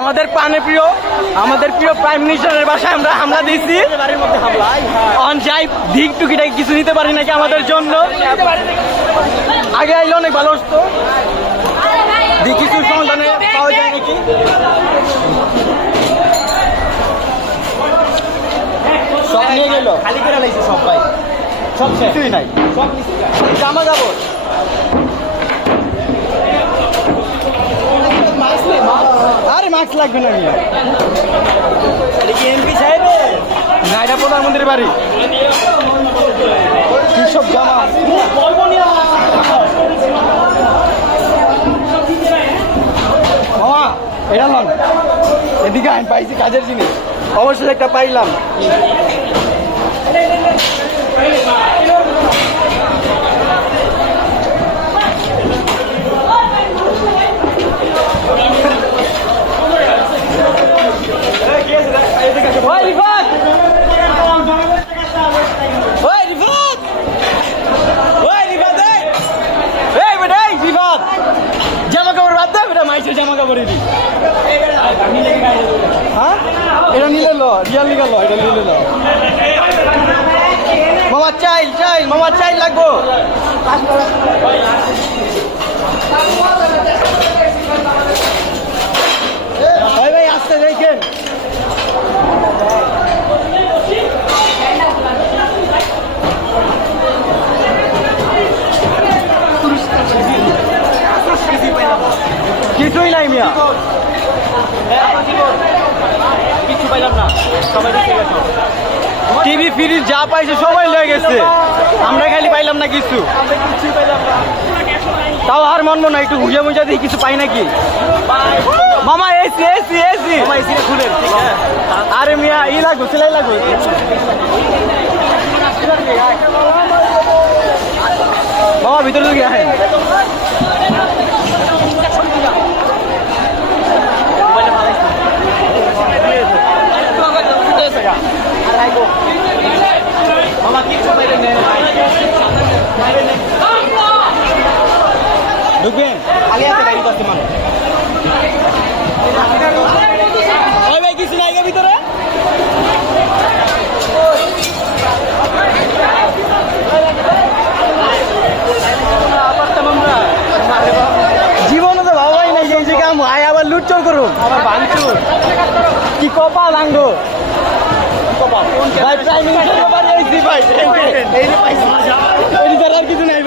আমাদের প্রাণে প্রিয় আমাদের প্রিয় প্রাইম মিনিস্টারের বাসায় আমরা হামলা দিয়েছি। অন যাই ধিক টুকিটাকে কিছু নিতে পারি নাকি আমাদের জন্য। আগে আইলে অনেক ভালো হতো। দিক কিছু সমাধানে পাওয়া যায় নাকি? সব নিয়ে গেল। খালি করে লাইছে সব কিছুই নাই। সব নিচে জামা কাপড়। মাস্ক লাগবে না সাহেবের? না এটা প্রধানমন্ত্রীর বাড়ি। কি সব জামা? মামা এটা লন। এদিকে আইন পাইছি কাজের জিনিস। অবশ্যই একটা পাইলাম। মাইসের জামা কাপড় দি হ্যাঁ? এটা নিলে লো রিয়াল নিলে লো, এটা নিলে লো। মামা চাই চাই মামা চাই লাগবো ভাই ভাই আসতে দেখেন কিছুই নাই মিয়া। কিছু পাইলাম না। সবাই টিভি ফ্রিজ যা পাইছে সবাই লয়ে গেছে। আমরা খালি পাইলাম না কিছু। তাও আর মন মনে একটু হুজা মুজা দিয়ে কিছু পাই নাকি? মামা এসি এসি এসি খুলেন আরে মিয়া ই লাগবে সেলাই লাগবে। মামা ভিতরে ঢুকে আহেন মামা কিছু পাইলেন ঢুকবেন? আগে হাতে গাড়ি করতে মানুষ। ওই ভাই কিছু নাই ভিতরে? জীবনে তো ভাবাই নাই যে কাম আয় আবার লুটচর করুন। আবার ভাঙচুর। কি কপাল আঙ্গো ভাই প্রাইম মিনিস্টার বাড়ি এই ভাই এই যে আর কিছু নাই